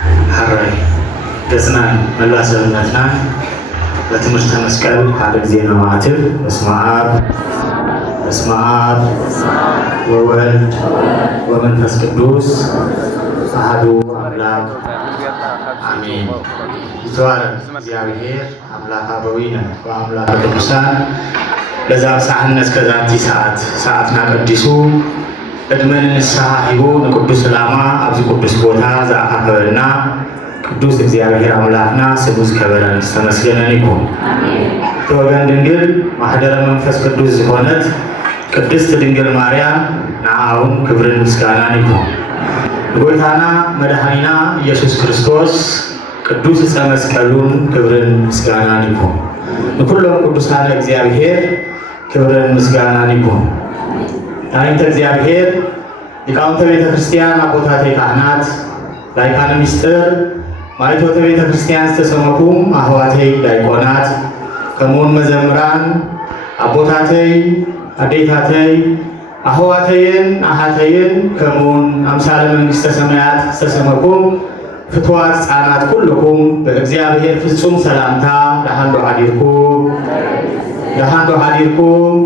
ሀራይ ገጽናን መላሰብነትና በትምህርተ መስቀል ሀረግ ዜና ማዕትብ በስመ አብ ወወልድ ወመንፈስ ቅዱስ አሐዱ አምላክ አሜን። ይትባረክ እግዚአብሔር አምላከ አበዊነ ወአምላከ ቅዱሳን ለዘአብጽሐነ እስከዛቲ ሰዓትና ቀዲሱ ቅድመ ንስሐ ሂቡ ንቅዱስ ዕላማ አብዚ ቅዱስ ቦታ ዘአካበልና ቅዱስ እግዚአብሔር አምላክና ስሙ ይከበረን ተመስገነን ይሁን። ተወገን ድንግል ማህደረ መንፈስ ቅዱስ ዝኾነት ቅድስት ድንግል ማርያም ንዓውን ክብርን ምስጋናን ይሁን። ጌታና መድኃኒና ኢየሱስ ክርስቶስ ቅዱስ ዕፀ መስቀሉን ክብርን ምስጋናን ይሁን። ለኩሎም ቅዱሳነ እግዚአብሔር ክብርን ምስጋናን ይሁን። አይንተ እግዚአብሔር ሊቃውንተ ቤተ ክርስቲያን አቦታቴ ካህናት ላይካነ ምስጢር ማይቶተ ቤተ ክርስቲያን ዝተሰመኩም አህዋቴ ዲያቆናት ከመሆን መዘምራን አቦታተይ አዴታተይ አህዋተይን አሃተይን ከመሆን አምሳለ መንግሥተ ሰማያት ዝተሰመኩም ፍትዋት ሕፃናት ኩልኩም በእግዚአብሔር ፍጹም ሰላምታ ደሃንዶ አዲርኩም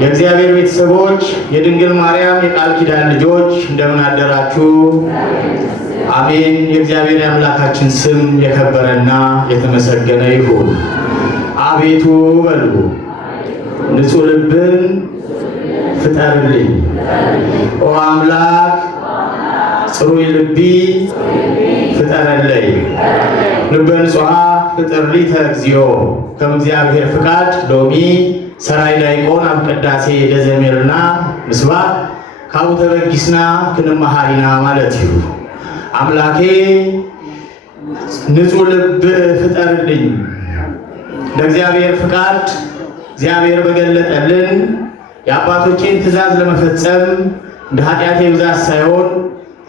የእግዚአብሔር ቤተሰቦች የድንግል ማርያም የቃል ኪዳን ልጆች እንደምን አደራችሁ? አሜን። የእግዚአብሔር የአምላካችን ስም የከበረና የተመሰገነ ይሁን። አቤቱ በሉ ንጹሕ ልብን ፍጠርልኝ፣ ኦ አምላክ ጽሩይ ልቢ ፍጠረለይ፣ ልበ ንጹሐ ፍጠርሊተ እግዚኦ ከም እግዚአብሔር ፍቃድ ሎሚ ሰራይ ዳይቆን አብ ቅዳሴ ለዘሜርና ምስባክ ካው ተበጊስና ክንመሃሪና ማለት ይሁ አምላኬ ንጹሕ ልብ ፍጠርልኝ። ለእግዚአብሔር ፍቃድ እግዚአብሔር በገለጠልን የአባቶቼን ትእዛዝ ለመፈጸም እንደ ኃጢአቴ ብዛት ሳይሆን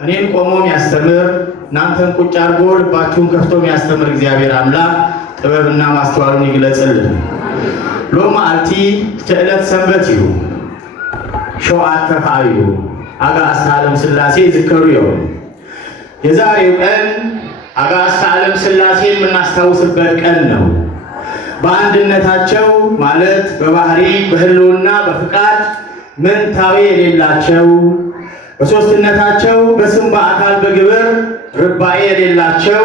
እኔን ቆሞ የሚያስተምር እናንተን ቁጭ አድርጎ ልባችሁን ከፍቶ የሚያስተምር እግዚአብሔር አምላክ ጥበብና ማስተዋሉን ይግለጽልን። ሎማ አልቲ ተዕለት ሰንበት ይሁ ሸዋት ተፋዩ አጋዕዝተ ዓለም ሥላሴ ይዝከሩ ይሁን። የዛሬው ቀን አጋዕዝተ ዓለም ሥላሴ የምናስታውስበት ቀን ነው። በአንድነታቸው ማለት በባህሪ በህልውና በፍቃድ ምንታዊ የሌላቸው፣ በሦስትነታቸው በስም በአካል በግብር ርባኤ የሌላቸው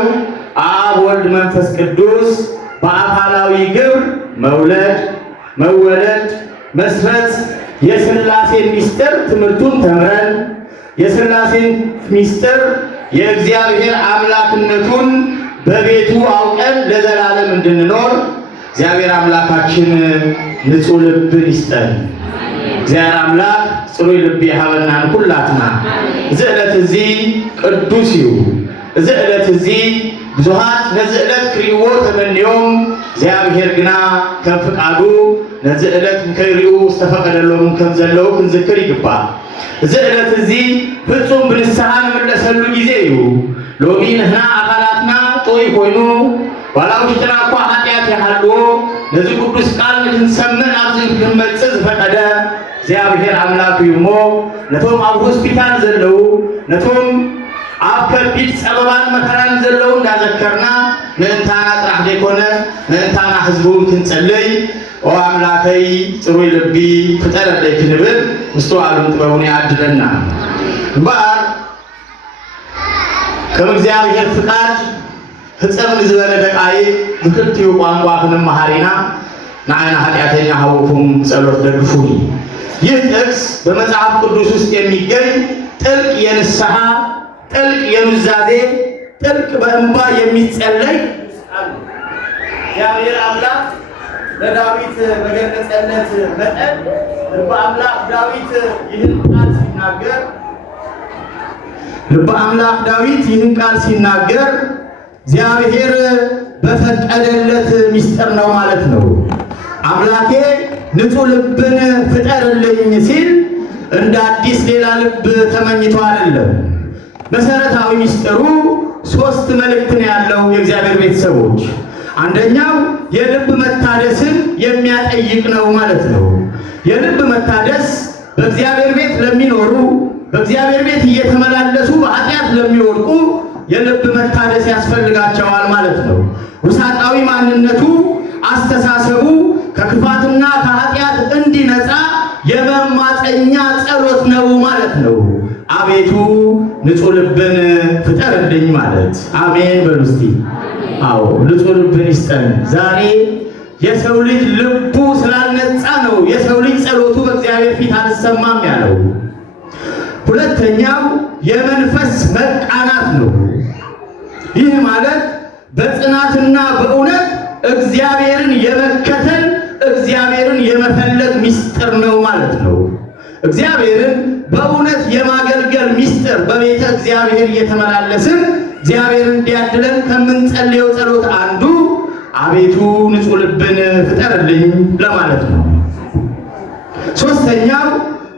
አብ ወልድ መንፈስ ቅዱስ በአካላዊ ግብር መውለድ መወለድ መስረት የሥላሴን ምስጢር ትምህርቱን ተምረን የሥላሴን ምስጢር የእግዚአብሔር አምላክነቱን በቤቱ አውቀን ለዘላለም እንድንኖር እግዚአብሔር አምላካችን ንጹሕ ልብን ይስጠን። እግዚአብሔር አምላክ ጽሩይ ልብ ይሃበናን ኩላትና እዚህ ዕለት እዚህ ቅዱስ ይሁ እዚህ ዕለት እዚህ ብዙሃት ነዚህ ዕለት ክሪዎ ተመንዮም እግዚአብሔር ግና ከም ፍቃዱ ነዚህ ዕለት ከሪኡ ዝተፈቀደሎም ከም ዘለው ክንዝክር ይግባል። እዚህ ዕለት እዚህ ፍጹም ብንስሐ ንመለሰሉ ጊዜ እዩ። ሎሚ ንሕና አካላትና ጦይ ኮይኑ ዋላ ውሽጥና እኳ ኃጢአት ያሃልዎ ነዚ ቅዱስ ቃል ክንሰምዕ ኣብዚ ክንመጽእ ዝፈቀደ እግዚአብሔር አምላክ እዩ እሞ ነቶም ኣብ ሆስፒታል ዘለው ነቶም ኣብ ከቢድ ፀበባን መከራን ዘለው እንዳዘከርና ምእንታና ጥራሕ ዘይኮነ ምእንታና ህዝቡን ክንጸልይ ኦ አምላከይ ጽሩይ ልቢ ፍጠረለይ ክንብል ምስተዋሉን ጥበቡን ያድለና እምበር ከም እግዚአብሔር ፍቃድ ፍጸም ዝበለ ደቃይ ብክልቲኡ ቋንቋ ክንመሃሪና ንዓይና ኃጢአተኛ ሀወኩም ጸሎት ደግፉኒ። ይህ ጥቅስ በመጽሐፍ ቅዱስ ውስጥ የሚገኝ ጥልቅ የንስሐ ጥልቅ የኑዛዜ ጥልቅ በእንባ የሚጸለይ እግዚአብሔር አምላክ ለዳዊት በገለጸለት መጠን ልበ አምላክ ዳዊት ይህን ቃል ሲናገር እግዚአብሔር በፈቀደለት ምስጢር ነው ማለት ነው። አምላኬ ንጹሕ ልብን ፍጠርልኝ ሲል እንደ አዲስ ሌላ ልብ ተመኝቶ አይደለም። መሰረታዊ ምስጢሩ ሶስት መልእክት ነው ያለው የእግዚአብሔር ቤተሰቦች። አንደኛው የልብ መታደስን የሚያጠይቅ ነው ማለት ነው። የልብ መታደስ በእግዚአብሔር ቤት ለሚኖሩ በእግዚአብሔር ቤት እየተመላለሱ በኃጢአት ለሚወድቁ የልብ መታደስ ያስፈልጋቸዋል ማለት ነው። ውሳጣዊ ማንነቱ አስተሳሰቡ ከክፋትና ከኃጢአት እንዲነጻ የመማፀኛ ጸሎት ነው ማለት ነው። አቤቱ ንጹሕ ልብን ፍጠርልኝ ማለት አሜን በሉ እስቲ። አዎ ንጹሕ ልብን ይስጠን። ዛሬ የሰው ልጅ ልቡ ስላልነጻ ነው የሰው ልጅ ጸሎቱ በእግዚአብሔር ፊት አልሰማም ያለው። ሁለተኛው የመንፈስ መቃናት ነው። ይህ ማለት በጽናትና በእውነት እግዚአብሔርን የመከተል እግዚአብሔርን የመፈለግ ምስጢር ነው ማለት ነው። እግዚአብሔርን በእውነት የማገልገል ምስጢር በቤተ እግዚአብሔር እየተመላለስን እግዚአብሔር እንዲያድለን ከምንጸልየው ጸሎት አንዱ አቤቱ ንጹሕ ልብን ፍጠርልኝ ለማለት ነው። ሶስተኛው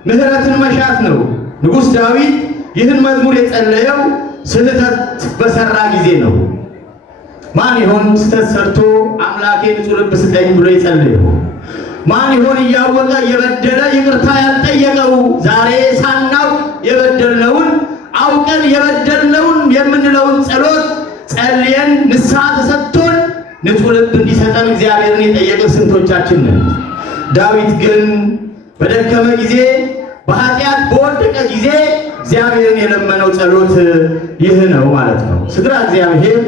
ምሕረትን መሻት ነው። ንጉሥ ዳዊት ይህን መዝሙር የጸለየው ስህተት በሰራ ጊዜ ነው። ማን ይሆን ስህተት ሰርቶ አምላኬ ንጹሕ ልብ ስጠኝ ብሎ የጸለየው? ማን ይሆን እያወቀ የበደለ ይቅርታ ያልጠየቀው? ዛሬ ሳናውቅ የበደልነውን አውቀን የበደልነውን የምንለውን ጸሎት ጸልየን ንስሐ ተሰጥቶን ንጹሕ ልብ እንዲሰጠን እግዚአብሔርን የጠየቅን ስንቶቻችን ነን? ዳዊት ግን በደከመ ጊዜ በኃጢአት በወደቀ ጊዜ እግዚአብሔርን የለመነው ጸሎት ይህ ነው ማለት ነው። ስድራ እግዚአብሔር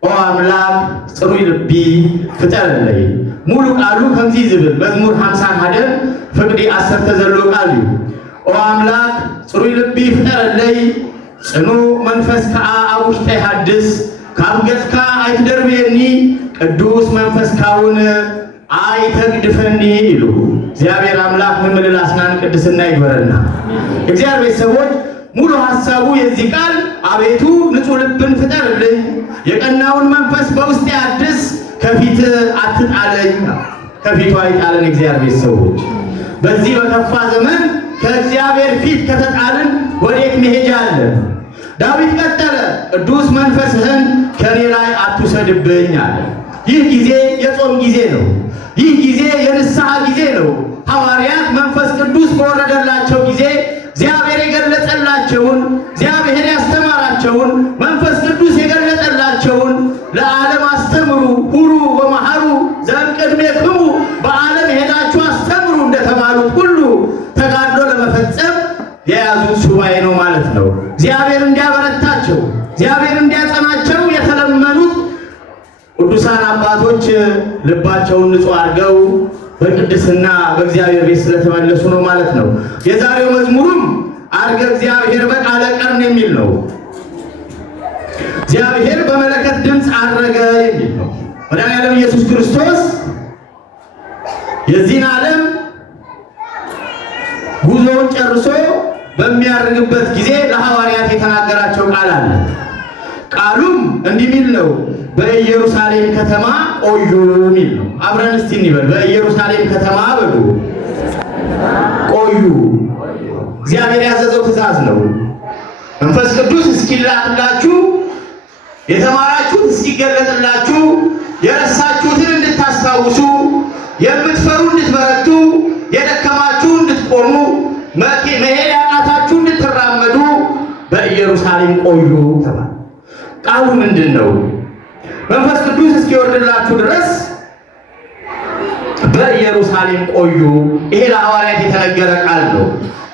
ኦ አምላክ ጽሩይ ልቢ ፍጠርለይ ሙሉ ቃሉ ከምዚ ዝብል መዝሙር 50 ሀደር ፍቅዲ 10 ተዘሎ ቃል እዩ። ኦ አምላክ ጽሩይ ልቢ ፍጠርለይ ጽኑ መንፈስ ከአ ኣብ ውሽጠይ ሐድስ ካብ ገጽካ አይትደርቤኒ ቅዱስ መንፈስ ካውን አይተግድፈኒ ይሉ እግዚአብሔር አምላክ ምምልላስናን ቅድስና ይግበረና። እግዚአብሔር ቤተሰቦች ሙሉ ሐሳቡ የዚህ ቃል አቤቱ ንጹሕ ልብን ፍጠርልኝ፣ የቀናውን መንፈስ በውስጤ አድስ፣ ከፊት አትጣለኝ። ከፊቱ አይጣለን። እግዚአብሔር ቤተሰቦች በዚህ በከፋ ዘመን ከእግዚአብሔር ፊት ከተጣልን ወዴት መሄጃ አለ? ዳዊት ቀጠለ፣ ቅዱስ መንፈስህን ከኔ ላይ አትውሰድብኝ አለ። ይህ ጊዜ የጾም ጊዜ ነው። ይህ ጊዜ የንስሐ ጊዜ ነው። ሐዋርያት መንፈስ ቅዱስ በወረደላቸው ጊዜ እግዚአብሔር የገለጸላቸውን እግዚአብሔር ያስተማራቸውን መንፈስ ቅዱስ የገለጸላቸውን ለዓለም አስተምሩ ሁሩ ወመሐሩ ዘእምቅድሜክሙ በዓለም ሄዳችሁ አስተምሩ እንደተባሉት ሁሉ ተጋድሎ ለመፈጸም የያዙት ሱባኤ ነው ማለት ነው። እግዚአብሔር እንዲያበረታቸው እግዚአብሔር እንዲያጸናቸው የተለመኑት ቅዱሳን አባቶች ልባቸውን ንጹሕ አድርገው በቅድስና በእግዚአብሔር ቤት ስለተመለሱ ነው ማለት ነው። የዛሬው መዝሙሩም አርገ እግዚአብሔር በቃለ ቀርን የሚል ነው። እግዚአብሔር በመለከት ድምፅ አረገ የሚል ነው። መድኃኒዓለም ኢየሱስ ክርስቶስ የዚህን ዓለም ጉዞውን ጨርሶ በሚያርግበት ጊዜ ለሐዋርያት የተናገራቸው ቃል አለ። ቃሉም እንዲህ ሚል ነው፣ በኢየሩሳሌም ከተማ ቆዩ ሚል ነው። አብረን እስቲ እንበል፣ በኢየሩሳሌም ከተማ በሉ ቆዩ። እግዚአብሔር ያዘዘው ትእዛዝ ነው። መንፈስ ቅዱስ እስኪላክላችሁ፣ የተማራችሁት እስኪገለጥላችሁ፣ የረሳችሁትን እንድታስታውሱ፣ የምትፈሩ እንድትበረቱ፣ የደከማችሁ እንድትቆሙ፣ መሄድ ያቃታችሁ እንድትራመዱ በኢየሩሳሌም ቆዩ ተባለ። ቃሉ ምንድን ነው? መንፈስ ቅዱስ እስኪወርድላችሁ ድረስ በኢየሩሳሌም ቆዩ። ይሄ ለሐዋርያት የተነገረ ቃል ነው።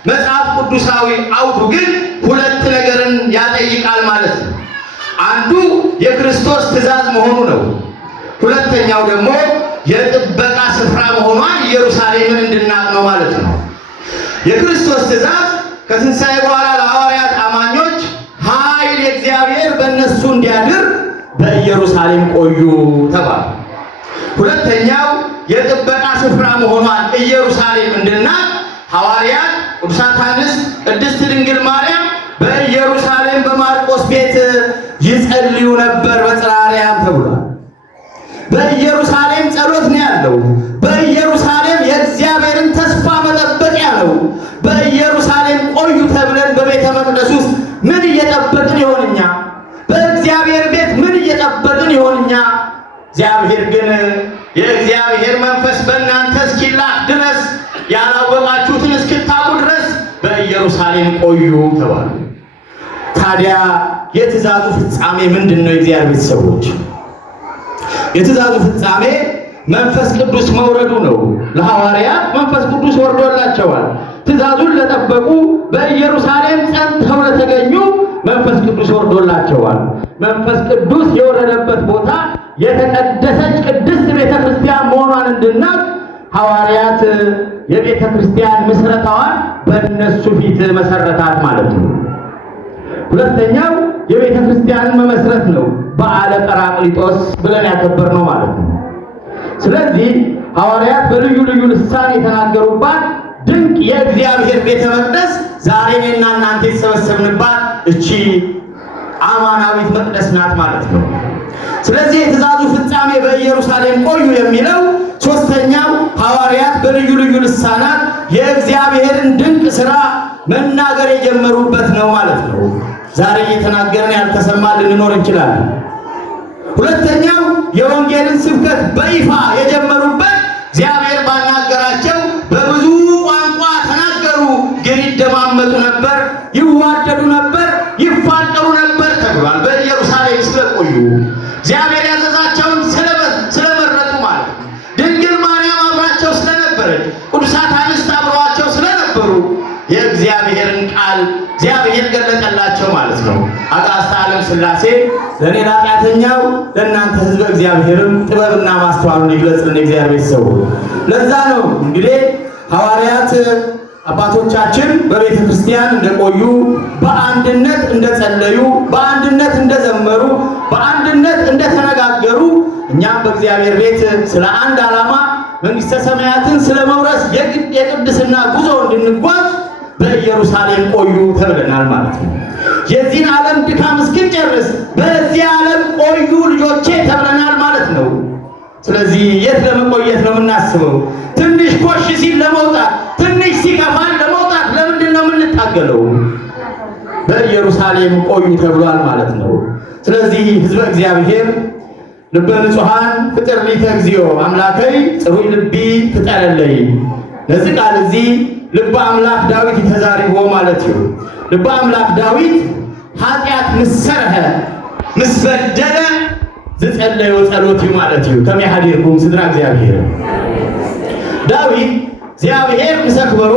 መጽሐፍ ቅዱሳዊ አውዱ ግን ሁለት ነገርን ያጠይቃል ማለት ነው። አንዱ የክርስቶስ ትእዛዝ መሆኑ ነው። ሁለተኛው ደግሞ የጥበቃ ስፍራ መሆኗን ኢየሩሳሌምን እንድናቅ ነው ማለት ነው። የክርስቶስ ትእዛዝ ከትንሣኤ በኋላ ለሐዋርያት አማኞች ኃይል የእግዚአብሔር በእነሱ እንዲያድር በኢየሩሳሌም ቆዩ ተባለ። ሁለተኛው የጥበቃ ስፍራ መሆኗን ኢየሩሳሌም እንድናቅ ሐዋርያት ቅዱሳት አንስት ቅድስት ድንግል ማርያም በኢየሩሳሌም በማርቆስ ቤት ይጸልዩ ነበር በጽርሐ አርያም ተብሏል። በኢየሩሳሌም ጸሎት ነው ያለው። በኢየሩሳሌም የእግዚአብሔርን ተስፋ መጠበቂያ ነው። በኢየሩሳሌም ቆዩ ተብለን በቤተ መቅደስ ውስጥ ምን እየጠበቅን ይሆንኛ? በእግዚአብሔር ቤት ምን እየጠበቅን ይሆንኛ? እግዚአብሔር ግን የእግዚአብሔር መንፈስ በእናንተ እስኪላክ ድረስ ያላወቃችሁትን እስክታውቁ ድረስ በኢየሩሳሌም ቆዩ ተባሉ። ታዲያ የትእዛዙ ፍጻሜ ምንድነው? የእግዚአብሔር ቤተሰቦች የትእዛዙ ፍጻሜ መንፈስ ቅዱስ መውረዱ ነው። ለሐዋርያት መንፈስ ቅዱስ ወርዶላቸዋል። ትእዛዙን ለጠበቁ በኢየሩሳሌም ጸንተው ለተገኙ መንፈስ ቅዱስ ወርዶላቸዋል። መንፈስ ቅዱስ የወረደበት ቦታ የተቀደሰች ቅድስት ቤተክርስቲያን መሆኗን እንድናውቅ ሐዋርያት የቤተክርስቲያን ምስረታዋን በእነሱ ፊት መሰረታት ማለት ነው። ሁለተኛው የቤተክርስቲያንን መመስረት ነው። በዓለ ጰራቅሊጦስ ብለን ያከበርነው ማለት ነው። ስለዚህ ሐዋርያት በልዩ ልዩ ልሳን የተናገሩባት ድንቅ የእግዚአብሔር ቤተ መቅደስ ዛሬ እኔና እናንተ የተሰበሰብንባት እቺ አማናዊት መቅደስ ናት ማለት ነው። ስለዚህ የትእዛዙ ፍጻሜ በኢየሩሳሌም ቆዩ የሚለው ሶስተኛው ሐዋርያት በልዩ ልዩ ልሳናት የእግዚአብሔርን ድንቅ ሥራ መናገር የጀመሩበት ነው ማለት ነው። ዛሬ እየተናገርን ያልተሰማ ልንኖር እንችላለን። ሁለተኛው የወንጌልን ስብከት በይፋ የጀመሩበት እግዚአብሔር ባናገራቸው በብዙ ቋንቋ ተናገሩ፣ ግን ይደማመጡ ነበር፣ ይዋደዱ ነበር፣ ይፋቀሩ ነበር ተብሏል። በኢየሩሳሌም ስለቆዩ እግዚአብሔር ያዘዛቸውን ስለመረጡ ማለት ድንግል ማርያም አብራቸው ስለነበረች፣ ቅዱሳት አንስት አብረዋቸው ስለነበሩ የእግዚአብሔርን ቃል እግዚአብሔር ገለጠላቸው ማለት ነው። አጋዕዝተ ዓለም ሥላሴ ለእኔ ኃጢአተኛው ለእናንተ ሕዝበ እግዚአብሔርም ጥበብና ማስተዋሉን ይግለጽልን የእግዚአብሔር ቤተሰቦች። ለዛ ነው እንግዲህ ሐዋርያት አባቶቻችን በቤተ ክርስቲያን እንደቆዩ፣ በአንድነት እንደጸለዩ፣ በአንድነት እንደዘመሩ፣ በአንድነት እንደተነጋገሩ እኛም በእግዚአብሔር ቤት ስለ አንድ ዓላማ መንግሥተ ሰማያትን ስለመውረስ የቅድስና ጉዞ እንድንጓዝ በኢየሩሳሌም ቆዩ ተብለናል ማለት ነው። የዚህን ዓለም ድካም እስክንጨርስ በዚህ ዓለም ቆዩ ልጆቼ ተብለናል ማለት ነው። ስለዚህ የት ለመቆየት ነው የምናስበው? ትንሽ ኮሽ ሲል ለመውጣት፣ ትንሽ ሲከፋን ለመውጣት ለምንድን ነው የምንታገለው? በኢየሩሳሌም ቆዩ ተብሏል ማለት ነው። ስለዚህ ሕዝበ እግዚአብሔር ልበ ንጹሐን ፍጥር ሊተ እግዚኦ አምላከይ ጽሩይ ልቢ ፍጠረለይ። ለዚህ ቃል እዚህ ልበ አምላክ ዳዊት የተዛሪቦ ማለት ነው። ልበ አምላክ ዳዊት ኃጢአት ምሰረህ ምስበደለ ዝጸለዮ ጸሎት ማለት ነው። ከመያህዲርኩም ስድራ እግዚአብሔር ዳዊት እግዚአብሔር ምሰክበሮ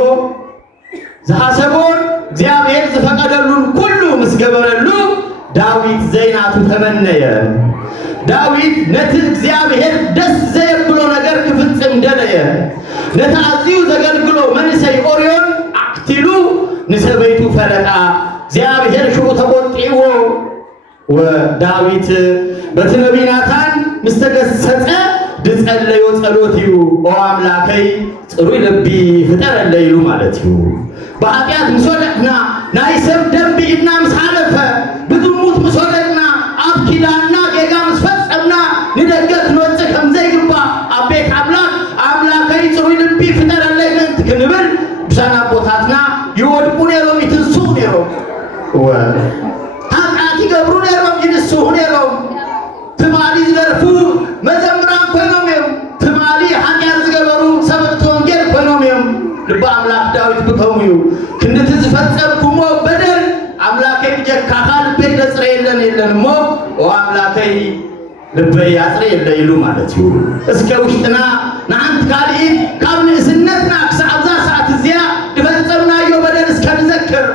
ዘሐሰቦን እግዚአብሔር ዘፈቀደሉን ሁሉ ምስገበረሉ ዳዊት ዘይናቱ ተመነየ። ዳዊት ነቲ እግዚአብሔር ደስ ዘይብሎ ነገር ክፍጽም ደለየ። ነታዚው ዘገልግሎ መንሰይ ኦርዮን አክቲሉ ንሰበይቱ ፈለጣ እግዚአብሔር ሽኡ ተቆጥዒዎ ወዳዊት በትነቢይ ናታን ምስተገሰጸ ድጸለዮ ጸሎትዩ ኦ አምላከይ ጽሩይ ልቢ ፍጠረለይ ይሉ ማለት እዩ። በኃጢአት ምሶለቅና ናይ ሰብ ደንቢ እና ምሳለፈ ብዝሙት ምሶለቅና ኣብ ኪዳና ጌጋ ምስፈጸምና ንደገት ንወፅእ ከምዘይግባ ኣብ ቤት አምላክ አምላከይ ጽሩይ ልቢ ፍጠረለይ ምእንቲ ክንብል ብሳና ቦታትና ይወድቁ ነይሮም ይትንስኡ ነይሮም ኃጢአት ይገብሩ ነይሮም ይንስኡ ነይሮም። ትማሊ ዝደርፉ መዘምራን ኮይኖም እዮም። ትማሊ ኃጢአት ዝገበሩ ሰበክቲ ወንጌል ኮይኖም እዮም። ልበ አምላክ ዳዊት ብከምኡ እዩ ክንድቲ ዝፈጸምኩሞ በደል አምላከይ ብጀካኻ ልበይ ዘጽረየለን የለን እሞ ኦ አምላከይ ልበይ ያጽረየለ ይሉ ማለት እዩ። እስከ ውሽጥና ንሓንቲ ካልኢት ካብ ንእስነትና ክሳብ እዛ ሰዓት እዚያ ድፈጸምናዮ በደል እስከንዘክር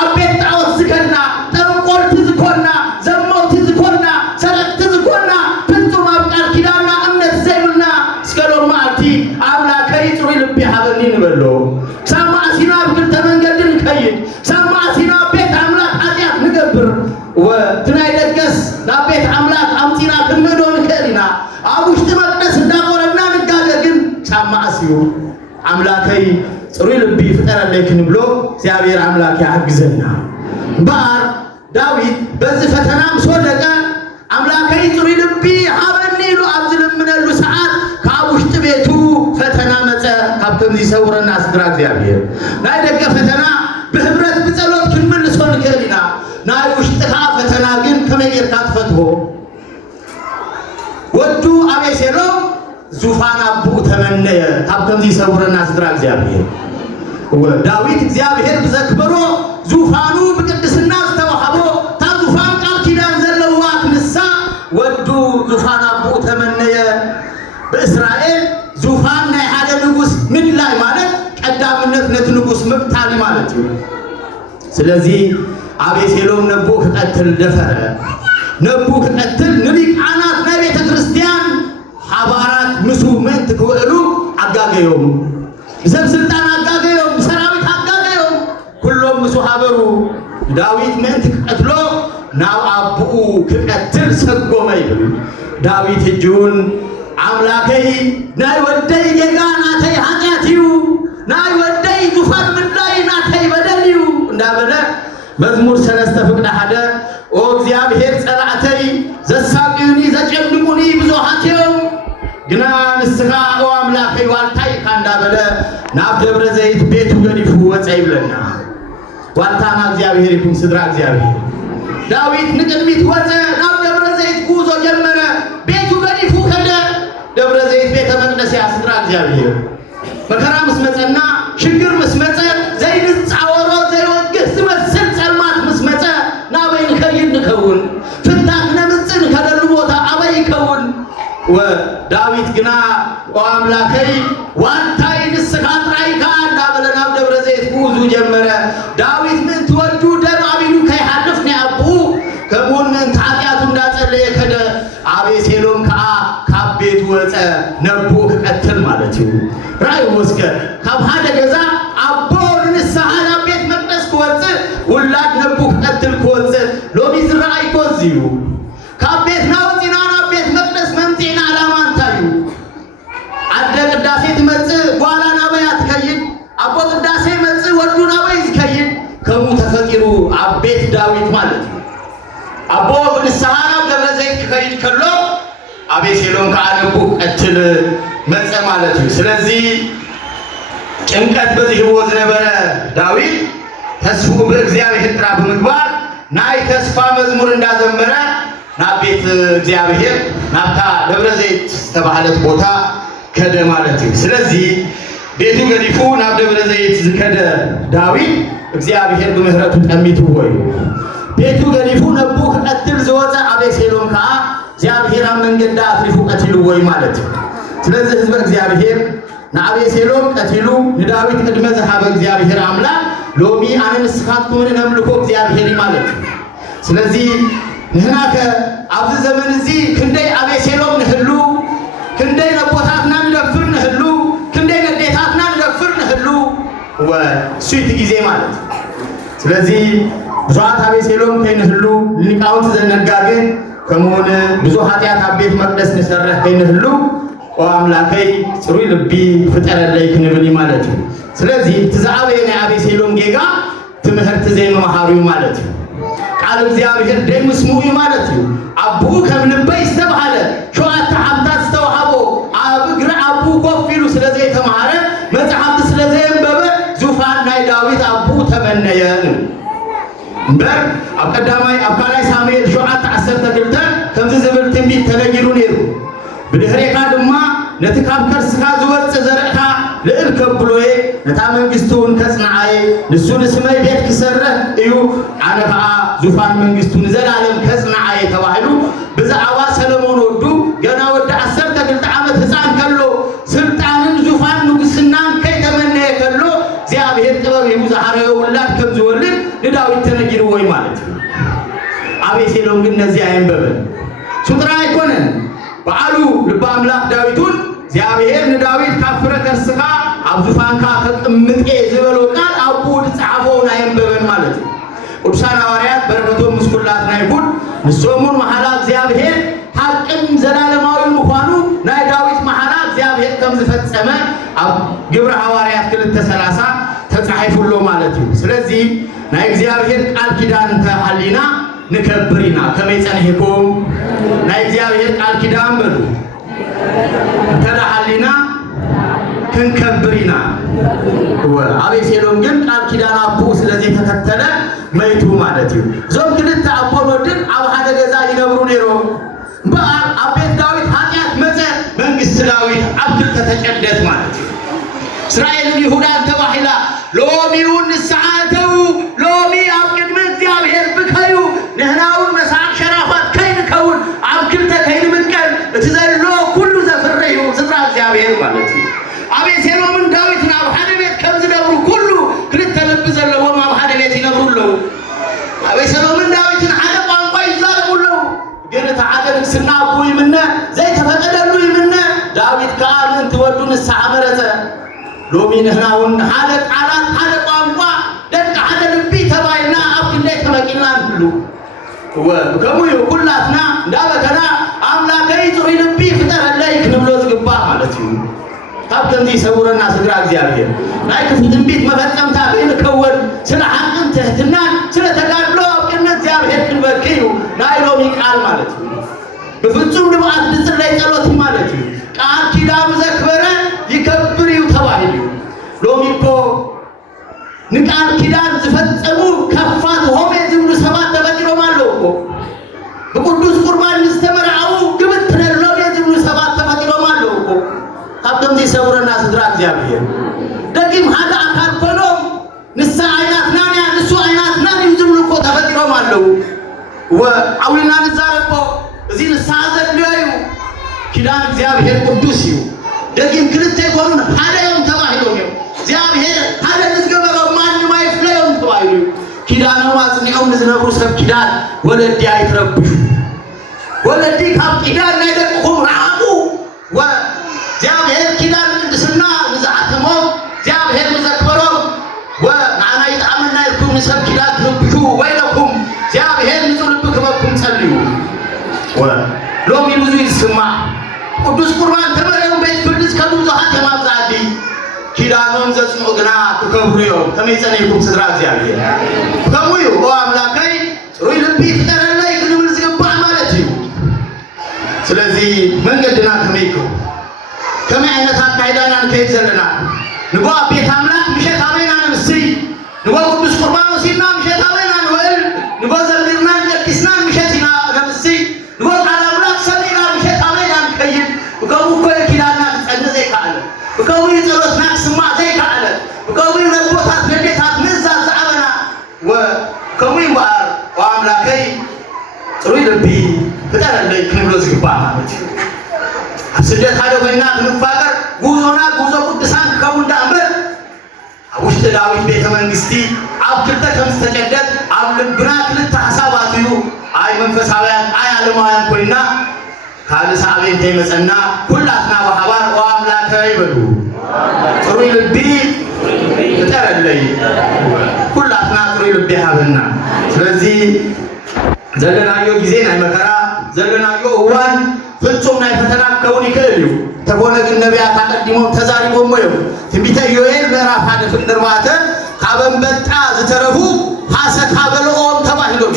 ኣብ ቤት ጣዖት ዝከድና ጠንቆልቲ ዝኮና ዘመውቲ ዝኮና ሰረቅቲ ዝኮና ፍጹም ኣብ ቃል ኪዳንና እምነት ዘይብልና እስከ ሎሚ መዓልቲ አምላከይ ጽሩይ ልቢ ሃበኒ ንበሎ ክሳብ ማእሲና ብክልተ መንገዲ ንከይድ ክሳብ ማእሲና ቤት አምላክ ኃጢአት ንገብር ወትናይ ደገስ ናብ ቤት አምላክ ኣምፂና ክንምዶ ንክእል ኢና። ኣብ ውሽጢ መቅደስ እንዳቆረብና ንጋገግን ክሳብ ማእሲዩ አምላከይ ጽሩይ ልቢ ፍጠረለይ ክንብሎ እግዚአብሔር አምላክ ያግዘና። እምበር ዳዊት በዚህ ፈተና ምሶለቀ አምላከይ ጽሩይ ልቢ ሃበኒ ኢሉ ኣብ ዝልምነሉ ሰዓት ካብ ውሽጢ ቤቱ ፈተና መፀ። ካብ ከምዚ ይሰውረና ስድራ እግዚአብሔር። ናይ ደገ ፈተና ብህብረት ብጸሎት ክንምልሶ ንክእል ኢና። ናይ ውሽጥኻ ፈተና ግን ከመይ ጌርካ ትፈትሆ? ወዱ አቤሴሎም ዙፋን አቡኡ ተመነየ። ካብ ከምዚ ይሰውረና ስድራ እግዚአብሔር። ዳዊት እግዚአብሔር ብዘክበሮ ዙፋኑ ብቅድስና ዝተዋሃቦ ታ ዙፋን ቃል ዙፋን አቦ ተመነየ በእስራኤል ዙፋን ናይ ሓደ ንጉስ ምድላይ ማለት ቀዳምነት ነት ንጉስ መብታሊ ማለት ነው ስለዚህ አቤሴሎም ነቦ ከቀትል ደፈረ ነቦ ከቀትል ንሊቃናት በቤተ ክርስቲያን ሐዋርያት ምሱ ምን ተቆሉ አጋገዮም ስልጣን አጋገዮም ሰራዊት አጋገዮም ሁሉም ምሱ ሐበሩ ዳዊት ምን ተቀትሎ ናው አቡ ከቀትል ሰጎመ ይብል ዳዊት እጁን አምላከይ ናይ ወደይ የጋናተይ ኃጢአትዩ ናይ ወደይ ዙፋን ምድላይ ናተይ በደልዩ እንዳበለ መዝሙር 3 ፍቅደ ሓደ ኦ እግዚአብሔር ጸላእተይ ዘሳቂዩኒ ዘጨንቁኒ ብዙሃትዮም ግና ንስኻ ኦ አምላከይ ዋልታይ ካንዳበለ ናብ ደብረ ዘይት ቤቱ ገዲፉ ወፀ ይብለና ዋልታና እግዚአብሔር ይኩን ስድራ እግዚአብሔር ዳዊት ንቅድሚት ወፀ ናብ ደብረ ዘይት ጉዞ ጀመረ ቤቱ ገዲፉ ከደ ደብረ ዘይት ቤተ መቅደስ ያስድራ እግዚአብሔር መከራ መስመጸና ችግር መስመጸ ዘይንጻወሮ ዘይወግስ መስል ጸልማት መስመጸ ናበይን ከይን ከውን ፍታህ ነምጽን ከደሉ ቦታ አበይ ከውን ወዳዊት ግና ወአምላከይ ዋንታይ ንስኻት ራይካ እንዳበለና ደብረ ዘይት ጉዞ ጀመረ ዳዊት ምን ትወዱ ደም አቢሉ ከይሐልፍ ነው አቡ ከሞን ምን ታቂያቱ እንዳጸለየ ከደ አቤሴሎም ቤት ወፀ ነቦ ከቀትል ማለት ነው ራይ ወስከ ካብ ሓደ ገዛ አቦ ንስሓ ቤት መቅደስ ወፀ ወላድ ነቦ ከቀትል ወፀ ሎሚ ዝራይ ኮዚዩ ካብ ቤት ናውፂና ቤት መቅደስ መምጪና አላማንታዩ አደ ቅዳሴ ትመጽ ጓላ ናበያት ከይድ አቦ ቅዳሴ መጽ ወዱ ናበይ ከይድ ከሙ ተፈቂሩ አቤት ዳዊት ማለት ነው አቦ ንስሓ ደብረ ዘይት ከይድ ከሎ አቤሴሎም ከአለቡ ቀትል መጸ ማለት ነው ስለዚህ ጭንቀት በዚህ ወዝ ነበረ ዳዊት ተስፉ በእግዚአብሔር ጥራ በመግባት ናይ ተስፋ መዝሙር እንዳዘመረ ናቤት እግዚአብሔር ናታ ደብረ ዘይት ተባህለት ቦታ ከደ ማለት ነው ስለዚህ ቤቱ ገዲፉ ናብ ደብረ ዘይት ዝከደ ዳዊት እግዚአብሔር በምህረቱ ጠሚቱ ወይ ቤቱ ገዲፉ ነቦ ከቀትል ዘወፀ አቤሴሎም ከአ እግዚአብሔር መንገዳ አትሪፉ ቀትሉ ወይ ማለት ስለዚህ ህዝብ እግዚአብሔር ናአቤሴሎም ቀትሉ ለዳዊት ቅድመ ዘሃበ እግዚአብሔር አምላክ ሎሚ አንንስኻቱን ነምልኮ እግዚአብሔር ማለት ስለዚህ ንህናከ አብዝ ዘመን እዚ ክንደይ አቤሴሎም ንህሉ ክንደይ ነቦታትና ንደፍር ንህሉ ክንደይ ነዴታትና ንደፍር ንህሉ ወሱይት ጊዜ ማለት ስለዚህ ብዙሃት አቤሴሎም ከይንህሉ ሊቃውንት ዘነጋግን ከመሆነ ብዙ ኃጢአት አቤት መቅደስ ንሰረህ ከይንህሉ ወአምላከይ ጽሩይ ልቢ ፍጠረለይ ክንብል ማለት ስለዚህ ትዛአበየ አቤሴሎም ጌጋ ትምህርት ዘይመሃሩ ማለት ቃል እግዚአብሔር ደምስሙይ ማለት አቡ ከምልበይ ዝተባለ ሸዋታ ሐምታት ዝተዋሃቦ አብግራ አቡ ኮፊሉ ስለዚህ ተማረ መጽሐፍት ስለዚህ እንበበ ዙፋን ናይ ዳዊት አቡ ተመነየ በር አቀዳማይ አብካላይ ሳሙኤል ሸዋታ 10 ተግልተ ከምዚ ዝብል ትንቢት ተነጊሩ ነይሩ ብድህሬካ ድማ ነትካብ ከርስካ ዝወጽ ዘርካ ልዕል ከብሎዬ ነታ መንግስቱን ከጽናዓይ ንሱን ስመይ ቤት ክሰርህ እዩ አነካ ዙፋን መንግስቱን ዘላለም ከጽናዓይ ተባህሉ ብዛዕባ ሰለሞን ወዱ ገና ወደ 10 ተግልተ ዓመት ህፃን ከሎ ስልጣንን ዙፋን ንጉስናን ከይተመነየ ከሎ እግዚአብሔር ጥበብ ይሙዛሃረው ወላድ ከም ዝወልድ ለዳዊት ተነጊሩ ወይ ማለት አቤሴሎም ግን ነዚህ አይንበበ ሱጥራ አይኮነን በአሉ ልበ አምላክ ዳዊቱን እግዚአብሔር ለዳዊት ካፍረ ከርስኻ አብዙፋንካ ተቀምጤ ዝበሎ ቃል አቡ ጻፈውን አይንበበን ማለት ቅዱሳን ሐዋርያት በረከቶም ምስኩላት ናይሁን ንሶሙን መሐላ እግዚአብሔር ሐቅን ዘላለማዊ ምዃኑ ናይ ዳዊት መሐላ እግዚአብሔር ከም ዝፈጸመ ግብረ ሐዋርያት 2:30 ተጻሒፉሎ ማለት ስለዚህ ናይ እግዚአብሔር ቃል ኪዳን ተሐሊና ንከብሪና ከመይጸንሕኩም ናይ እግዚአብሔር ቃል ኪዳን በሉ ተዳሐሊና ክንከብሪና አቤሴሎም ግን ቃል ኪዳን አቡ ስለዚህ ተከተለ መይቱ ማለት ዞም ክልተ አቦ ወድን አብ ሓደ ገዛ ይነብሩ ነይሮ በአል አቤት ዳዊት ኃጢአት መፀ መንግስት ዳዊት አብክል ተጨደት ማለት እስራኤልን ይሁዳን ተባሂላ ሎሚውን ንስዓተው ሎሚ አብቅድመ እግዚአብሔር ብከዩ ነህናውን መሳቅ ሸራፋት ከይን ከውን አብክል ተከይን ግን ተዓደል ስናቁ ይምነ ዘይ ተፈቀደሉ ይምነ ዳዊት ካምን ትወዱን ሳመረዘ ሎሚንህናውን ሐለ ቃላት ሐለ ቋንቋ ደቅ ሐለ ልቢ ተባይና አብ እንደ ተመቂናን ሁሉ ወከሙዩ ኩላትና እንዳበከና አምላከይ ጥሪ ልቢ ፍጠረለይ ክንብሎ ዝግባ ማለት እዩ ታብተንዚ ሰውረና ስግራ እግዚአብሔር ናይ ክፍትን ቤት መፈጸምታ በይን ከወድ ስለ ሐቅን ትህትና ስለ ተጋድሎ አብቅነ እግዚአብሔር ክንበክዩ ናይ ሎሚ ቃል ማለት እዩ በፍጹም ልማት ድጽላይ ጸሎት ማለት እዩ ቃል ኪዳኑ ዘክበረ ይከብር እዩ ተባሂሉ ሎሚኮ ንቃል ኪዳን ዝፈጸሙ ከፋት ሆሜ ዝብሉ ሰባት ተበድሎም አለውኮ በቅዱስ ቁርባን ዝተመርዓው ግብት ተነሎሜ ዝብሉ ሰባት ተበድሎም አለውኮ ካብቶም ሲሰውረና ስድራ እግዚአብሔር ደግም ሀዳ አካል ኮሎም ንሳ አይናትና ንሱ አይናትና ዝብሉኮ ተበድሎም አለው ወአውልና ንዛረቆ እዚ ንሳ ዘልዩ ኪዳን እግዚአብሔር ቅዱስ እዩ ደግም ክልተ ይኮኑን ሀዳዮም ተባሂሎም እግዚአብሔር ሀዳ ዝገበረው ማንም አይፍለዮም ተባሂሉ ኪዳኑ አጽኒኦም ዝነብሩ ሰብ ኪዳን ወለዲ አይትረብሹ ወለዲ ካብ ኪዳን ናይ ደቅኹም ረዓቁ እግዚአብሔር ኪዳን ቅድስና ንዝዓተሞ እግዚአብሔር ንዘክበሮም ወናና ይጣመና ይኩም ሰብ ኪዳን ትረብሹ ወይለኩም እግዚአብሔር ንጹህ ልብ ክበኩም ጸልዩ ሎሚ ብዙ ይስማ ቅዱስ ቁርባን ተመረው ቤት ፍርድስ ከብዙሃት የማብዛዲ ኪዳኑን ዘጽኑ ግና ተከብሩዮ ከመይጸነይኩም ስድራ እግዚአብሔር ከሙዩ አምላከይ ጥሩይ ልቢ ፍጠረለይ ክንብል ዝግባ ማለት እዩ ስለዚህ መንገድና ከመይኩ ከመይ አይነት አካይዳና ከይት ዘለና ንጓ ቤት አምላክ ምሸት አበይና ነምስይ ንጓ ቅዱስ ቁርባን ወሲና ምሸት አበይና ንወል ንጓ ዘምርና ቅድስና ምሸትና ነምስይ ንጓ ቃል አምላክ ሰሚና ምሸት አበይና ከይት ከሙ ኮይ ኪዳና ጸንዘ ይካለ ከሙ ይጸሎትና ስማ ዘይ ካለ ከሙ ነቦታት ነዴታት ምዛዝ አበና ወከሙ ይባር ወአምላከይ ጥሩይ ልቢ ፍጠረለይ ክንብሎ ዝግባ ማለት ስደት ሀደውና ንፋቀር ጉዞና ጉዞ ቅዱሳን ከውንዳ አምር አውሽተ ዳዊት ቤተ መንግስቲ አብክልተ ከምስተጨደት አብልብና ክልተ ሐሳባት እዩ አይ መንፈሳውያን አይ ዓለማውያን ኮይና ካልሳቤን ተይመጸና ሁላትና በሐባር ወአምላከ ይበሉ ጥሩይ ልቢ ፍጠረለይ ሁላትና ጥሩይ ልቢ ሀበና ስለዚህ ዘለናዮ ጊዜ ናይ መከራ ዘለናዮ እዋን ፍጹም ናይ ፈተና ከውን ይከልዩ ተኮነ ግን ነቢያት አቀድሞም ተዛሪቦም ወየው ትንቢተ ዮኤል ምዕራፍ 1 ቁጥር 4 ካበንበጣ ዝተረፉ ሐሰት አበልኦም ተባሂሎም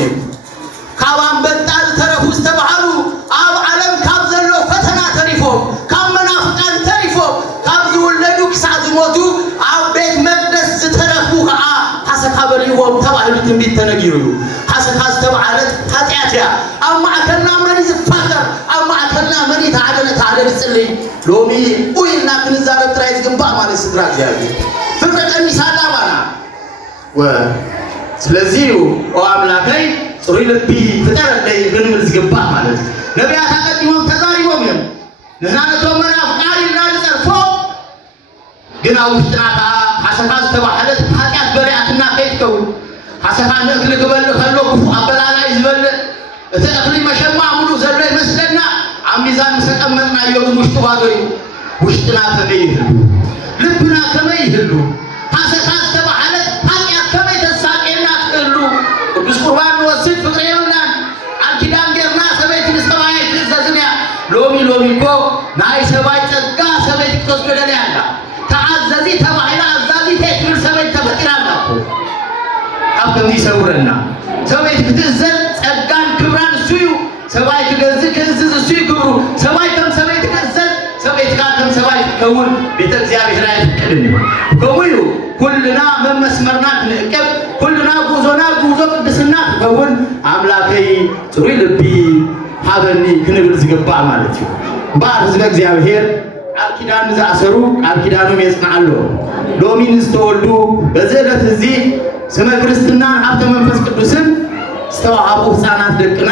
ካባንበጣ ዝተረፉ ዝተባሃሉ አብ ዓለም ካብ ዘሎ ፈተና ተሪፎም ካብ መናፍቃን ተሪፎም ካብ ዝወለዱ ክሳብ ዝሞቱ አብ ቤት መቅደስ ዝተረፉ ከዓ ሐሰት አበልኦም ተባሂሉ ትንቢት ተነጊሩ ሐሰት ዝተባሃለት ኃጢአትያ አብ ማዕከልና መን ዝፋቀር አብ ማዕከልና መን ታደለ ጽልይ ሎሚ ኡይና ክንዛረብ ትራይዝ ግንባ ማለት ስድራ እግዚአብሔር ፍቅረ ቀኒሳላ ባና ስለዚህ አምላከይ ጥሩይ ልቢ ፍጠረለይ ክንብል ዝግባ ማለት ነቢያት አቀድሞም ተዛሪቦም ንናነቶም መናፍቃን እናልጸርፎ ግን አውሽጥናታ ሐሰት ዝተባሃለት ኃጢአት በሪአትና ከይትከው ሐሰት ንእክል ክበል ከሎ ክፉ አበላላይ ዝበል እቲ እክሊ መሸማ ሙሉ ዘሎ ይመስለና አሚዛን ተቀመጥና ይወም ውሽጥ ባዶይ ውሽጥና ከመይህሉ ልብና ከመይህሉ ሐሰት ዝተባሃለት ኃጢአት ከመይ ተሳቀና ትሉ ቅዱስ ቁርባን ወስድ ፍቅሬውና አልኪዳን ገርና ሰበይት ንስተባይ ትዘዝንያ ሎሚኮ ናይ ሰባይ ጸጋ ሰበይት ተስገደልያላ ተዓዘዚ ተባሂላ አዛዚ ተክል ሰበይት ተፈጥራላኮ አብከም ይሰውረና ሰበይት ክትዘል ጸጋን ክብራን ሱዩ ሰባይ ከዝዝ ሱዩ ክብሩ ሰባይ ከም ሰበይት ከዘል ሰበይት ከም ሰባይ ከውን ቤተ እግዚአብሔር አይፈቅድም ከሙዩ ኩልና መመስመርና ንቀብ ኩልና ጉዞና ጉዞ ቅድስና ከውን አምላከይ ጥሩይ ልቢ ሀበኒ ክንብል ዝግባ ማለት እዩ ባር ህዝበ እግዚአብሔር ቃል ኪዳን ዝአሰሩ ቃል ኪዳኑም የጽናሉ ሎሚን ዝተወልዱ በዘለት እዚ ስመ ክርስትና ሀብተ መንፈስ ቅዱስን ዝተዋሃቡ ህፃናት ደቅና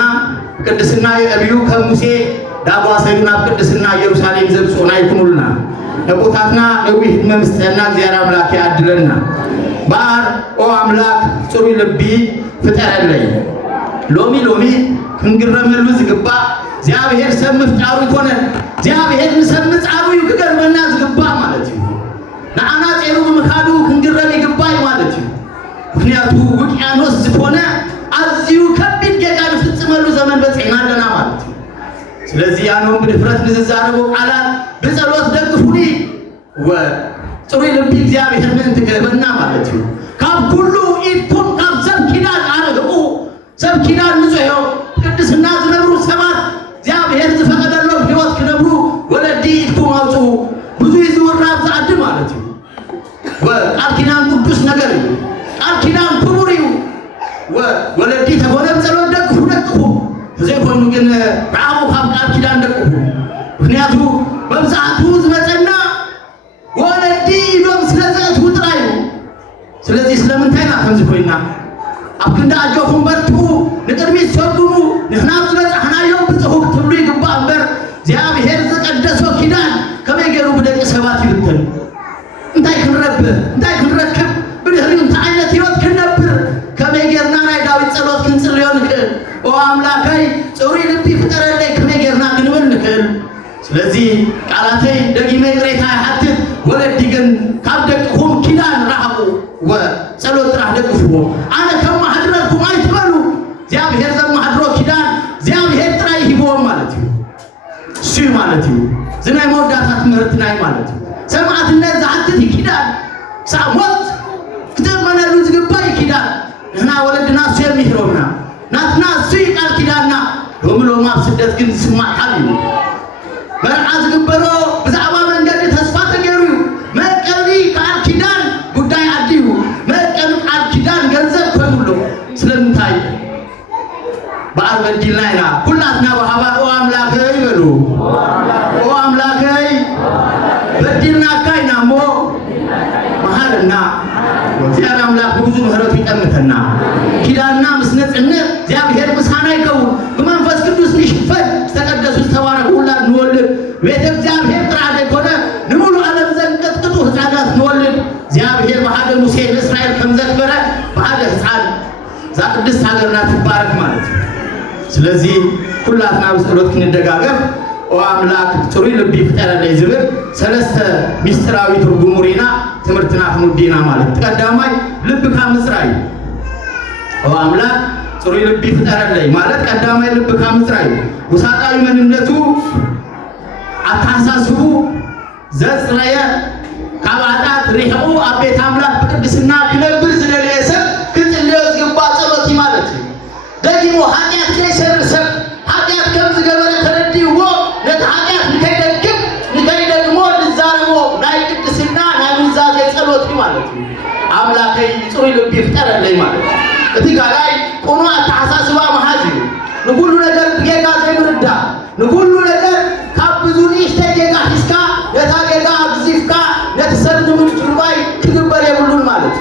ቅድስና የአብዩ ከሙሴ ዳጓ ሰይና ቅድስና ኢየሩሳሌም ዘብጾና ይኩኑልና ነቦታትና ነዊህ መምስጠና እግዚአብሔር አምላክ ያድለና ባር ኦ አምላክ ጥሩይ ልቢ ፍጠረለይ ሎሚ ክንግረመሉ ዝግባ እግዚአብሔር ሰምፍ ጫሩ ይኮነ እግዚአብሔር ሰምፍ ጫሩ ይገርመና ዝግባ ማለት ነው ናአና ጤሩ ምካዱ ክንግረም ይግባይ ማለት ነው ምክንያቱ ውቅያኖስ ዝሆነ አዚው ከቢድ ገጋን ፍጽመሉ ዘመን በጽናለና ማለት ነው ስለዚህ ያነው በድፍረት ንዝዛረቦ ቃላት በጸሎት ደግፉኒ ወጥሩ ልብ እግዚአብሔር ምን ትገበና ማለት ነው ካብ ሁሉ ኢቱም ካብ ሰብኪዳን አረገው ሰብኪዳን ንጹህ ቅድስና ዝነብሩ ሰባት እግዚአብሔር ዝፈቀደለው ህይወት ክነብሩ ወለዲ ኢቱም አውጡ ብዙ ይዝወራ ዛድ ማለት ነው ወቃል ኪዳን ቅዱስ ነገር ቃል ኪዳን ክቡሪው ወለዲ ተጎነብ ጸሎት ደግፉ ዘይኮኑ ግን ራሙ ካብ ቃል ኪዳን ደግፉ ምክንያቱ በብዛቱ ዝመጸና ወለዲ ዶም ስለዘት ውጥራዩ ስለዚህ ስለምንታይና ከምዝኮይና አብክንዳ አጆኩም በርቱ ንቅድሚ ሰጉሙ ንህናብ ስለጻህናዮ ብጽሁፍ ትብሉ ይግባ በር እግዚአብሔር ዝቀደሶ ኪዳን ከመገሩ በደቅ ሰባት ይልተን እንታይ ክንረክብ ብድህሪው ታይነት ህይወት ክንነብር ከመገርና ናይ ዳዊት ጸሎት ክንጽልዮን ክል ኦ አምላካይ ጾሪ ልብ ይፍጠረለይ ከመገርና ክንብል ንክል ስለዚህ ቃላተይ ደጊመ ግሬታ ያሐትት ወለዲ ግን ካብ ደቅኩም ኪዳን ረሃቡ ወጸሎት ጥራሕ ደግፍዎ አነ ከማህድረኩም አይትበሉ እግዚአብሔር ዘማህድሮ ኪዳን እግዚአብሔር ጥራይ ይቦም ማለት ነው እሱ ማለት ነው ዝናይ መወዳታት ምህረት ናይ ማለት ነው ሰማዕትነት ዛሐትት ኪዳን ሳሞት ከተመነሉ ዝግባይ ኪዳን እና ወለድና እሱ የሚህሮና ናትና እሱ ቃል ኪዳንና ሎምሎ ማብስደት ግን ስማታል መርዓ ዝግበሮ ብዛዕባ መንገድ ተስፋ ተገሩ መቀሊ ቃል ኪዳን ጉዳይ አዲሁ መቀሊ ቃል ኪዳን ገንዘብ ኮይሙሎ ስለምታይ በአርበዲላይና ሁላትና በሐባ ኦ አምላክ ይበሉ ኦ አምላክ በዲልና ካይናሞ መሐልና ወዚያር አምላክ ብዙ ምህረቱ ይጠምተና ኪዳንና ምስነጽነ እግዚአብሔር ምስጋና ይከው በመንፈስ ቅዱስ ንሽፈት ተቀደሱ ተባረኩ ሁላን ንወልድ ቤተ እግዚአብሔር ጥራደ ኮነ ንሙሉ ዓለም ዘንቀጥቅጡ ህፃናት ንወልድ እግዚአብሔር በሐደ ሙሴ እስራኤል ከምዘክበረ በሐደ ህፃን ዛቅድስ ሀገርና ትባረክ ማለት ነው ስለዚህ ሁላትና በጸሎት ክንደጋገፍ ኦ አምላክ ጥሩ ልብ ይፍጠረለይ ዝብር ሰለስተ ሚስጥራዊ ትርጉሙ ሪና ትምርትና ፍኑዲና ማለት ቀዳማይ ልብ ካምስራይ ኦ አምላክ ጥሩ ልብ ይፍጠረለይ ማለት ቀዳማይ ልብ ካምስራይ ውሳጣዊ መንነቱ አታሳስቡ ዘጽረየ ካባጣት ሪሁ አቤት አምላክ በቅድስና ክለብር ዝለለሰ ክትልዮስ ግባ ጸሎት ማለት ደግሞ ኃጢአት ለሰርሰብ ኃጢአት ከምዝ ገበረ ተረዲዎ ለኃጢአት ንከይደግም ንከይ ደግሞ ልዛረቦ ናይ ቅድስና ናይ ምዛዝ ጸሎት ማለት አምላከይ ጥሩ ልብ ይፍጠረለይ ማለት እቲ ጋላይ ቆኖ አታሳስባ ማሐዚ ንኩሉ ነገር ጌጋ ዘይምርዳ ንኩሉ ነገር ካብ ብዙ ንሽተ ጌጋ ሂስካ ለታጌጋግዚፍካ ለተሰርዱ ምንጭባይ ትግበር የብሉን ማለት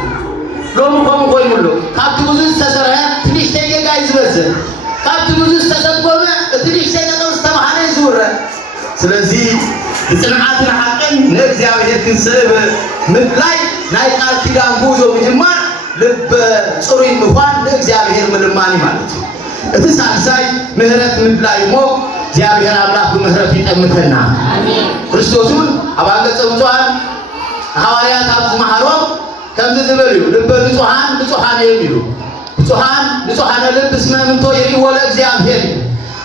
ሎሙ ቆም ቆይሙሎ ካብ ብዙ ተሰራ ትንሽተ ጌጋ ይዝበዘ ካብ ብዙ ተሰቆመ ትንሽተ ተቀውስ ተማሃለ ይዙረ ስለዚህ ጽንዓት ለሐቅን ለእግዚአብሔር ክንሰብ ምላይ ናይ ቃል ኪዳን ጉዞ ምጅማር ልብ ጽሩ ይምፋን ለእግዚአብሔር ምልማኒ ማለት እቲ ሳልሳይ ምህረት ምድላይሞ እግዚአብሔር አምላክ በምህረት ይጠምተና አሜን ክርስቶስን አባገጸውቷን ሐዋርያት አብዝማሃሮ ከምዝ ዝበሉ ልበ ንጹሃን የሚሉ ንጹሃን ልብ ስመምንቶ ይወለ እግዚአብሔር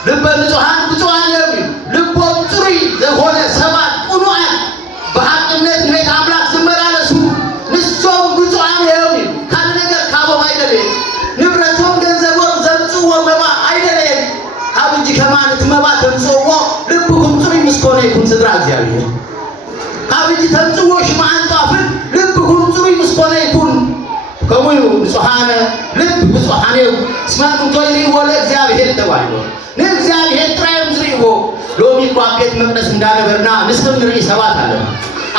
ልበ ንጹሃን የሚሉ ልቦም ጥሩ የሆነ ሰባት ቁኑዓን በሐቅነት ቤት አምላክ ዝመላለሱ ንሶም ንጹሃን የሚሉ ካለ ነገር ካቦም አይደለም ንብረቶም ገንዘቦም ዘምጽዎ መባ አይደለም ካብጂ ከማለት መባ ተምጽዎ ልብኩም ጥሩ ምስኮነ ይኩን ስድራ እግዚአብሔር ካብጂ ተምጽዎ ሽማንጣፍን ልብኩም ጥሩ ምስኮነ ይኩን ከሙዩ ንጹሃን ልብ ንጹሃን ስማንቶ ይወለ እግዚአብሔር ተባይሎ ለእግዚአብሔር ጥራይም ዝሪቦ ሎሚ ቋቤት መቅደስ እንዳነበርና ንስም ድሪ ሰባት አለ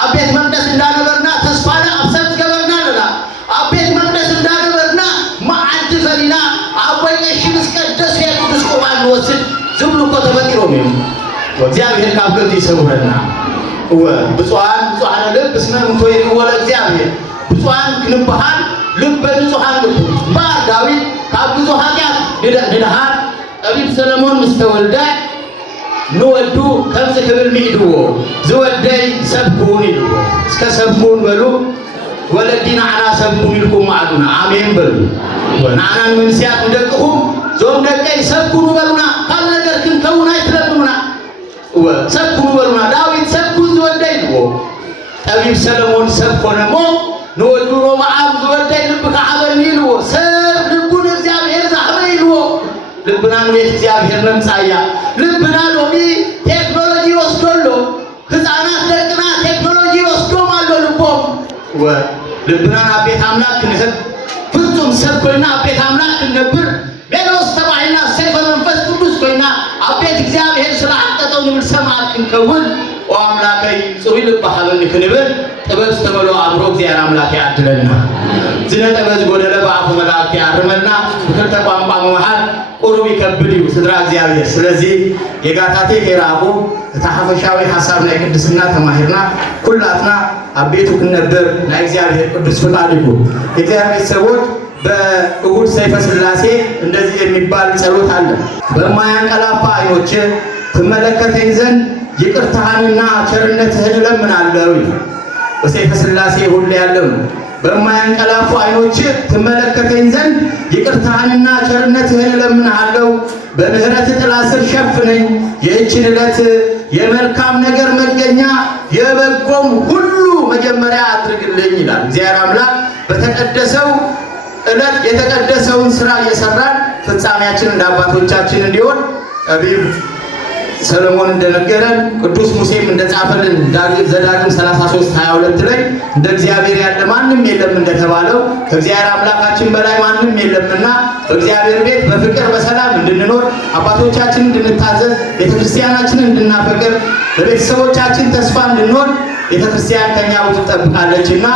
አቤት መቅደስ እንዳነበርና ተስፋና አብሰት ገበርና ለላ አቤት መቅደስ እንዳነበርና ማዕድ ፈሊና አወየሽ ምስቀደስ የቅዱስ ቁርባን ወስድ ዝምሉ እኮ ተበጥሮ ነው እግዚአብሔር ካብገት ይሰውረና ብፁዓን ልብ ስመምቶ ይወለ እግዚአብሔር ብፁዓን ክንባሃል ልብ ንጹሃን ልብ ባር ዳዊት ካብ ብዙ ኃጢአት ንድሃር ጠቢብ ሰለሞን ምስተወልዳ ንወዱ ከምዚ ክብል ሚድዎ ዝወደይ ሰብኩን ይልዎ እስከ ሰብኩን በሉ ወለዲና ዓና ሰብኩን ይልኩም ማዕዱና አሜን በሉ ወናናን ምንስያት እንደቅኹም ዞም ደቀይ ሰብኩን በሉና ካል ነገር ክንከውን አይትለምኑና ሰብኩን በሉና ዳዊት ሰብኩን ዝወደይ ይልዎ ጠቢብ ሰለሞን ሰብኮነሞ ንወዱ ሮብዓም ዝወደይ ልብካ ዓበኒ ይልዎ ሰብ ልቡን እግዚአብሔር ዛዕበ ይልዎ ልብና ንቤት እግዚአብሔር ነምፃያ ልብና ሎሚ ቴክኖሎጂ ወስዶሎ ህፃናት ደቅና ቴክኖሎጂ ወስዶም አሎ ልቦም ልብና አቤት አምላክ ክንህብ ፍጹም ሰብ ኮይና አቤት አምላክ ክንነብር ሜሎስ ተባሂና ሰይፈ መንፈስ ቅዱስ ኮይና አቤት እግዚአብሔር ስለዓጠጠው ንብል ሰማዕት ክንከውን ወአምላከይ ጽሩይ ልብ ሓበኒ ክንብል ጥበብ ዝተመልኦ አእምሮ እግዚአብሔር አምላክ ያድለና ዝነጠበዝ ጎደለ በአፉ መላእክት ያርመና ምክርተ ቋንቋ መምሓር ቁሩብ ይከብድ እዩ ስድራ እግዚአብሔር ስለዚህ የጋታቴ ከራቡ ተሐፈሻዊ ሐሳብ ላይ ቅድስና ተማሂርና ኩላትና አቤቱ ክንነብር ናይ እግዚአብሔር ቅዱስ ፍቃድ ይሁን። የእግዚአብሔር ሰዎች በእሁድ ሰይፈ ሥላሴ እንደዚህ የሚባል ጸሎት አለ። በማያንቀላፋ ዓይኖች ትመለከተኝ ዘንድ ይቅርታህንና ቸርነትህን እለምናለሁ። በሰይፈ ሥላሴ ሁሉ ያለው በማያንቀላፉ ዓይኖች ትመለከተኝ ዘንድ ይቅርታህንና ቸርነትህን እለምናለሁ። በምህረት ጥላ ስር ሸፍነኝ። ይህችን ዕለት የመልካም ነገር መገኛ የበጎም ሁሉ መጀመሪያ አድርግልኝ ይላል እግዚአብሔር አምላክ። በተቀደሰው ዕለት የተቀደሰውን ስራ እየሰራን ፍጻሜያችን እንደ አባቶቻችን እንዲሆን ጠቢብ ሰለሞን እንደነገረን ቅዱስ ሙሴም እንደጻፈልን ዘዳግም 33:22 ላይ እንደ እግዚአብሔር ያለ ማንም የለም እንደተባለው ከእግዚአብሔር አምላካችን በላይ ማንም የለምና በእግዚአብሔር ቤት በፍቅር በሰላም እንድንኖር አባቶቻችን እንድንታዘዝ ቤተክርስቲያናችንን እንድናፈቅር ለቤተሰቦቻችን ተስፋ እንድንሆን ቤተክርስቲያን ከኛ ብዙ ትጠብቃለችና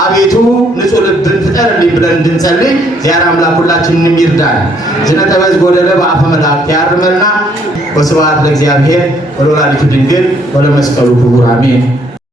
አቤቱ ንጹህ ልብን ፍጠርልኝ ብለን እንድንጸልይ እግዚአብሔር አምላክ ሁላችንንም ይርዳን። ዝነጠበዝ ጎደለ በአፈ መላእክት ያርመና። ወስብሐት ለእግዚአብሔር ወለወላዲቱ ድንግል ወለመስቀሉ ክቡር አሜን።